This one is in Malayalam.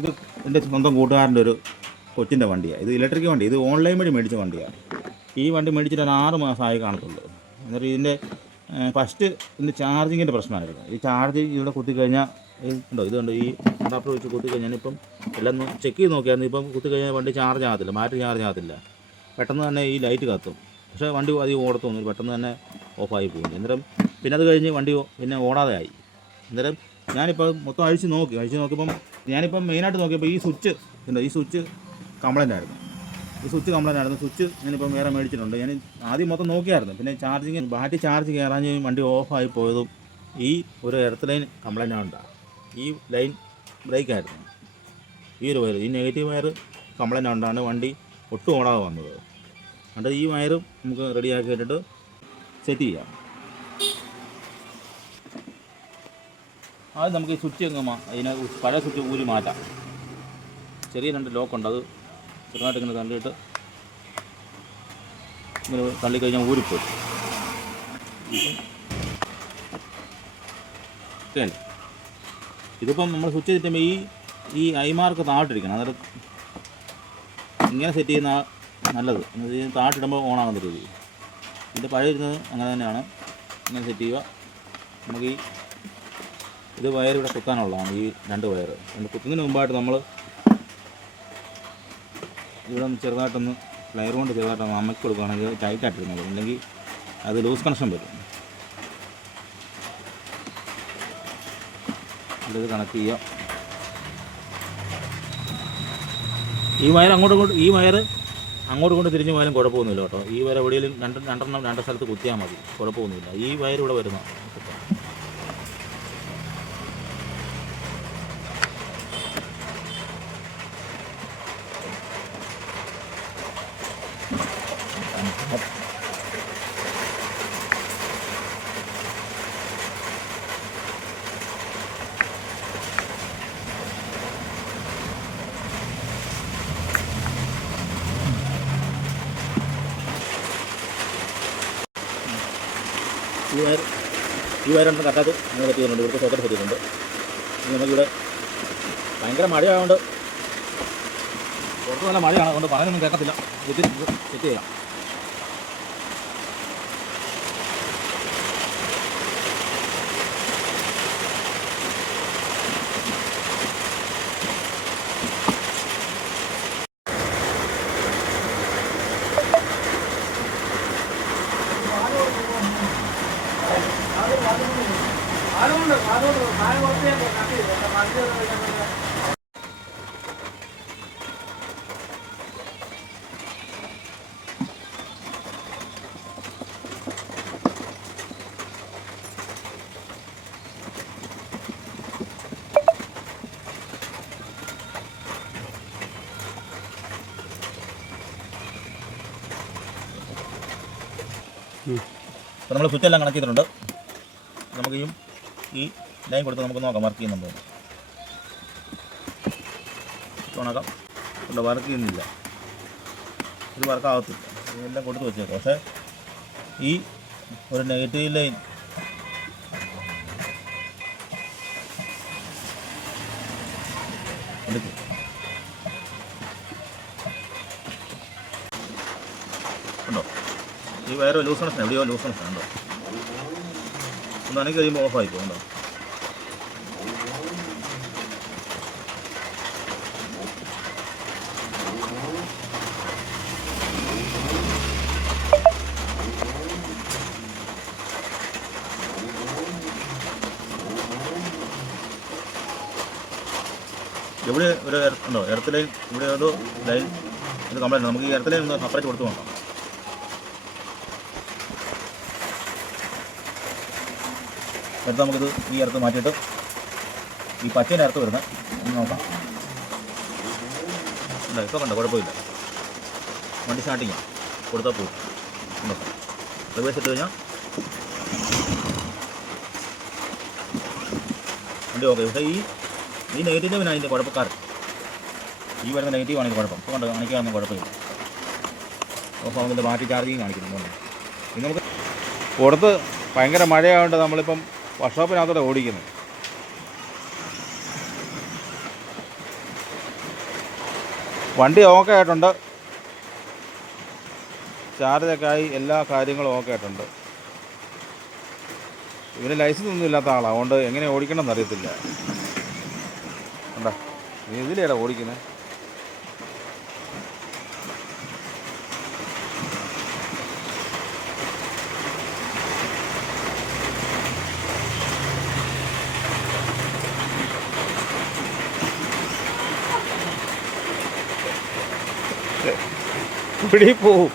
ഇത് എൻ്റെ സ്വന്തം കൂട്ടുകാരൻ്റെ ഒരു കൊച്ചിൻ്റെ വണ്ടിയാണ്. ഇത് ഇലക്ട്രിക് വണ്ടി. ഇത് ഓൺലൈൻ വഴി മേടിച്ച വണ്ടിയാണ്. ഈ വണ്ടി മേടിച്ചിട്ട് ഒരു 6 മാസമായി കാണത്തുള്ളൂ. എന്നിട്ട് ഇതിൻ്റെ ഫസ്റ്റ് ഇതിൻ്റെ ചാർജിങ്ങിൻ്റെ പ്രശ്നമായിരുന്നു. ഈ ചാർജ് ഇവിടെ കുത്തിക്കഴിഞ്ഞാൽ ഉണ്ടോ, ഇതുണ്ട്, ഈ അഡാപ്റ്റർ വെച്ച് കുത്തിക്കഴിഞ്ഞാൽ ഇപ്പം എല്ലാം ചെക്ക് ചെയ്ത് നോക്കിയായിരുന്നു. ഇപ്പം കുത്തിക്കഴിഞ്ഞാൽ വണ്ടി ചാർജ് ആകത്തില്ല, ബാറ്ററി ചാർജ് ആകത്തില്ല. പെട്ടെന്ന് തന്നെ ഈ ലൈറ്റ് കത്തും. പക്ഷേ വണ്ടി അധികം ഓടത്തൊന്നും, പെട്ടെന്ന് തന്നെ ഓഫായി പോകും. അന്നേരം പിന്നെ അത് കഴിഞ്ഞ് വണ്ടി പിന്നെ ഓടാതെ ആയി. അന്നേരം ഞാനിപ്പോൾ മൊത്തം അഴിച്ച് നോക്കിയപ്പം ഞാനിപ്പം മെയിനായിട്ട് നോക്കിയപ്പോൾ ഈ സ്വിച്ച് ഉണ്ട്, ഈ സ്വിച്ച് കംപ്ലൈൻ്റ് ആയിരുന്നു. സ്വിച്ച് ഞാനിപ്പം വേറെ മേടിച്ചിട്ടുണ്ട്. ഞാൻ ആദ്യം മൊത്തം നോക്കിയായിരുന്നു. പിന്നെ ചാർജിങ് ബാറ്ററി ചാർജ് കയറാഞ്ഞ് വണ്ടി ഓഫായി പോയതും ഈ ഒരു എർത്ത് ലൈൻ കംപ്ലൈൻ്റ് ആവണ്ട. ഈ ലൈൻ ബ്രേക്കായിരുന്നു. ഈ ഒരു വയർ, ഈ നെഗറ്റീവ് വയർ കംപ്ലൈൻ്റ് ആവണ്ടാണ് വണ്ടി ഒട്ടും ഓടാതെ വന്നത്. എന്നിട്ട് ഈ വയറും നമുക്ക് റെഡിയാക്കി ഇട്ടിട്ട് സെറ്റ് ചെയ്യാം. ആദ്യം നമുക്ക് ഈ സ്വിച്ച് അതിനെ പഴയ സ്വിച്ച് ഊരി മാറ്റാം. ചെറിയ 2 ലോക്കുണ്ട്, അത് ചെറുതായിട്ട് ഇങ്ങനെ തള്ളിയിട്ട് ഇങ്ങനെ തള്ളിക്കഴിഞ്ഞാൽ ഊരിപ്പോയി. ഓക്കെ, ഇതിപ്പം നമ്മൾ സ്വിച്ച് ചെയ്തിട്ടുമ്പോൾ ഈ ഐമാർക്ക് താഴ്ത്തിരിക്കണം. അന്നേരം ഇങ്ങനെ സെറ്റ് ചെയ്യുന്ന നല്ലത്. താഴ്ത്തിടുമ്പോൾ ഓണാകുന്ന രീതി. ഇതിൻ്റെ പഴയ ഇരുന്നത് അങ്ങനെ തന്നെയാണ്. ഇങ്ങനെ സെറ്റ് ചെയ്യുക. നമുക്ക് ഇത് വയർ ഇവിടെ കുത്താനുള്ളതാണ്. ഈ 2 വയർ കുത്തുന്നതിന് മുമ്പായിട്ട് നമ്മൾ ഇവിടെ ഒന്ന് ചെറുതായിട്ടൊന്ന് പ്ലെയർ കൊണ്ട് ചെറുതായിട്ടൊന്ന് അമക്കി കൊടുക്കുകയാണെങ്കിൽ ടൈറ്റായിട്ടിരുന്നത്, അല്ലെങ്കിൽ അത് ലൂസ് കണക്ഷൻ വരും. ഇത് കണക്ട് ചെയ്യുക. ഈ വയർ അങ്ങോട്ട് കൊണ്ട് തിരിഞ്ഞു പോയാലും കുഴപ്പമൊന്നുമില്ല കേട്ടോ. ഈ വയർ എവിടെയെങ്കിലും രണ്ടെണ്ണം 2 സ്ഥലത്ത് കുത്തിയാൽ മതി, കുഴപ്പമൊന്നുമില്ല. ഈ വയർ ഇവിടെ വരുന്ന ഈ വയറുണ്ട് കട്ടാത്ത് നമ്മൾ സെറ്റ് ചെയ്യുന്നുണ്ട്. ഇവിടുത്തെ സോക്കറ്റ് സെറ്റ് ചെയ്യുന്നുണ്ട്. നമുക്കിവിടെ ഭയങ്കര മഴയായതുകൊണ്ട്, പുറത്ത് നല്ല മഴയാണ്, അതുകൊണ്ട് പറയാനൊന്നും കേൾക്കത്തില്ല. സെറ്റ് ചെയ്യാം. അപ്പോൾ നമ്മൾ സ്വിച്ചെല്ലാം കണക്ട് ചെയ്തിട്ടുണ്ട്. നമുക്ക് ഈ ലൈൻ കൊടുത്ത് നമുക്ക് നോക്കാം വർക്ക് ചെയ്യുന്നുണ്ടോ. ഉണക്കാം. ഇവിടെ വർക്ക് ചെയ്യുന്നില്ല, ഇത് വർക്കാകത്തില്ല. ഇതെല്ലാം കൊടുത്ത് വെച്ചേക്കാം. പക്ഷേ ഈ ഒരു നെഗറ്റീവ് ലൈൻ എടുക്കും. ഉണ്ടോ, ഈ വയറ് ലൂസ് കണക്ഷൻ എവിടെയോ ലൂസ് കണക്ഷൻ ഉണ്ടോ, ഒന്നാണെങ്കിൽ കഴിയുമ്പോൾ ഓഫായി പോകുന്നുണ്ടോ. ഇവിടെ ഒരു ഉണ്ടോ എർത്ത് ലൈൻ, ഇവിടെ ഒരു ലൈൻ ഇത് കംപ്ലൈൻറ്റ്. നമുക്ക് ഈ എർത്ത് ലൈൻ ഒന്ന് സെപ്പറേറ്റ് കൊടുത്ത് നോക്കാം. എടുത്ത് നമുക്കിത് ഈ എർത്ത് മാറ്റിയിട്ട് ഈ പച്ചേൻ്റെ എർത്ത് വരുന്നത് നോക്കാം. ഉണ്ടോ, ഇപ്പോൾ കണ്ടോ, കുഴപ്പമില്ല. വണ്ടി സ്റ്റാർട്ടിങ് കൊടുത്താൽ പോകും. നോക്കാം, റിവേഴ്സ് ഇട്ട് കഴിഞ്ഞാൽ വണ്ടി ഓക്കെ. പക്ഷേ ഈ നെഗറ്റീവ് പിന്നെ അതിൻ്റെ കുഴപ്പക്കാരൻ, ഈ വരുന്ന നെഗറ്റീവാണ് ഇത് കുഴപ്പം. ഇപ്പോൾ കണ്ടോ, കാണിക്കാനൊന്നും കുഴപ്പമില്ല. അപ്പോൾ അതിൻ്റെ ബാറ്ററി ചാർജിങ് കാണിക്കുന്നുണ്ട്. ഇത് നമുക്ക് പുറത്ത് ഭയങ്കര മഴയായതുകൊണ്ട് നമ്മളിപ്പം വർക്ക്ഷോപ്പിനകത്തോടെ ഓടിക്കുന്നത്. വണ്ടി ഓക്കെ ആയിട്ടുണ്ട്, ചാർജൊക്കെ ആയി, എല്ലാ കാര്യങ്ങളും ഓക്കെ ആയിട്ടുണ്ട്. ഇവന് ലൈസൻസ് ഒന്നും ഇല്ലാത്ത ആളാണ്, അതുകൊണ്ട് എങ്ങനെ ഓടിക്കണം എന്നറിയത്തില്ല. കണ്ടോ, നീ ഇതിലേടാ ഓടിക്കുന്നത്? പിടി പോവും.